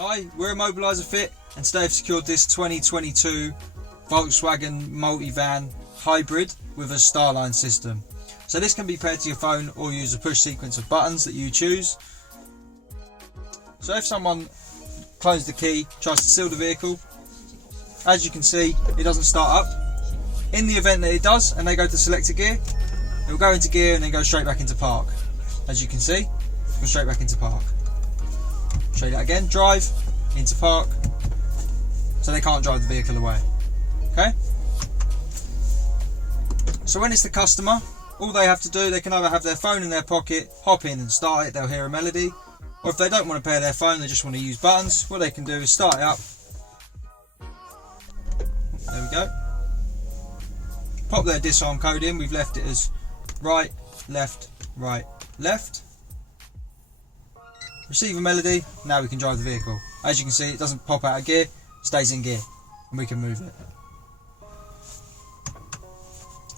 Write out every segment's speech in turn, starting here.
Hi, we're Immobiliser Fit, and today I've secured this 2022 Volkswagen multivan hybrid with a Starline system. So this can be paired to your phone or use a push sequence of buttons that you choose. So if someone clones the key, tries to steal the vehicle, as you can see, it doesn't start up. In the event that it does and they go to select a gear, it will go into gear and then go straight back into park. As you can see, go straight back into park. Show you that again, drive into park, so they can't drive the vehicle away. Okay? So when it's the customer, all they have to do, they can either have their phone in their pocket, hop in and start it, they'll hear a melody, or if they don't want to pair their phone, they just want to use buttons, what they can do is start it up. There we go. Pop their disarm code in, we've left it as right, left, receive a melody, now we can drive the vehicle. As you can see, it doesn't pop out of gear, stays in gear, and we can move it.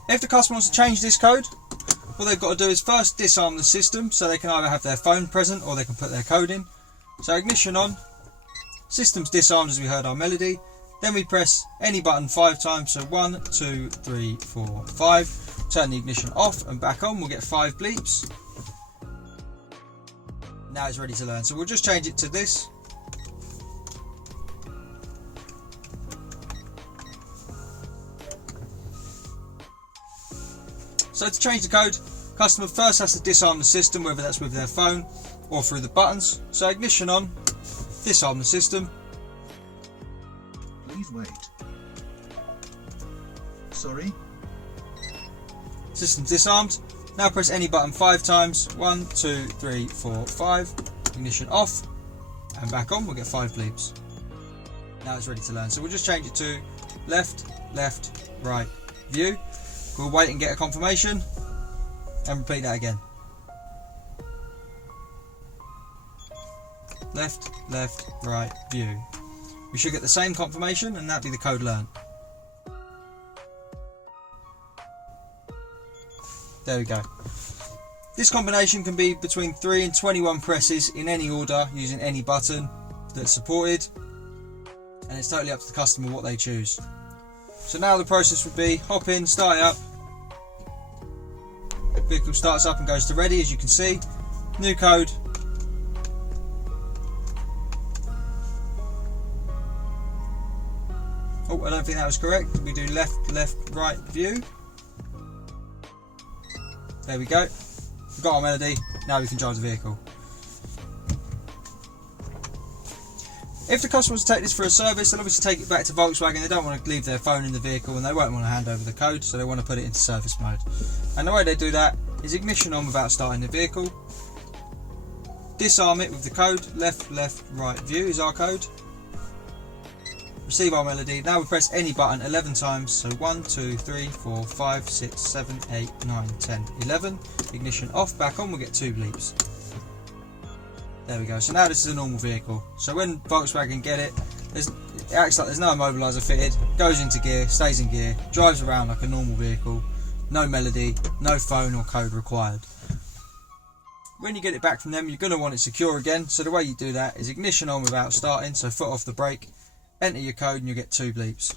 If the customer wants to change this code, what they've got to do is first disarm the system, so they can either have their phone present or they can put their code in. So ignition on, system's disarmed as we heard our melody, then we press any button 5 times, so 1, 2, 3, 4, 5, turn the ignition off and back on, we'll get 5 bleeps. Now it's ready to learn, so we'll just change it to this. So to change the code, customer first has to disarm the system, whether that's with their phone or through the buttons. So ignition on, disarm the system. Please wait. Sorry. System's disarmed. Now press any button 5 times. 1, 2, 3, 4, 5. Ignition off and back on. We'll get 5 bleeps. Now it's ready to learn. So we'll just change it to left, right, view. We'll wait and get a confirmation and repeat that again. Left, right, view. We should get the same confirmation and that'll be the code learned. There we go. This combination can be between 3 and 21 presses in any order using any button that's supported, and it's totally up to the customer what they choose. So now the process would be hop in, start it up, vehicle starts up and goes to ready, as you can see. New code. Oh, I don't think that was correct. We do left, right, view. There we go. We've got our melody. Now we can drive the vehicle. If the customer wants to take this for a service, they'll obviously take it back to Volkswagen. They don't want to leave their phone in the vehicle and they won't want to hand over the code, so they want to put it into service mode. And the way they do that is ignition on without starting the vehicle. Disarm it with the code. Left, right, view is our code. Receive our melody. Now we press any button 11 times, so 1, 2, 3, 4, 5, 6, 7, 8, 9, 10, 11. Ignition off, back on, we'll get 2 bleeps. There we go. So now this is a normal vehicle. So when Volkswagen get it, it acts like there's no immobiliser fitted, goes into gear, stays in gear, drives around like a normal vehicle, no melody, no phone or code required. When you get it back from them, you're going to want it secure again, so the way you do that is ignition on without starting, so foot off the brake, enter your code and you get 2 bleeps.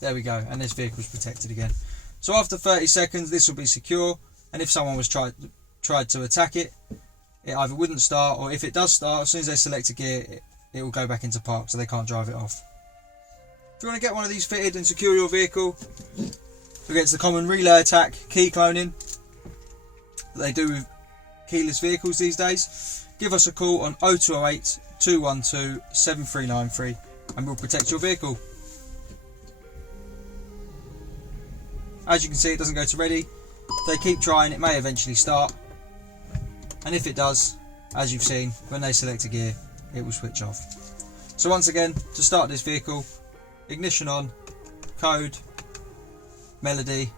There we go, and this vehicle is protected again. So after 30 seconds this will be secure, and if someone was tried to attack it, it either wouldn't start, or if it does start, as soon as they select a gear, it will go back into park, so they can't drive it off. If you want to get one of these fitted and secure your vehicle against the common relay attack, key cloning, that they do with keyless vehicles these days, give us a call on 0208 212 7393 and we'll protect your vehicle. As you can see, it doesn't go to ready. If they keep trying, it may eventually start, and if it does, as you've seen, when they select a gear, it will switch off. So once again, to start this vehicle, ignition on, code, melody,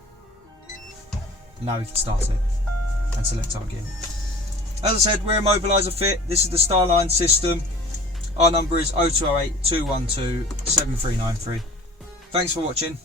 and now we can start it and select our gear. As I said, we're Immobiliser Fit. This is the Starline system. Our number is 0208 212 7393. Thanks for watching.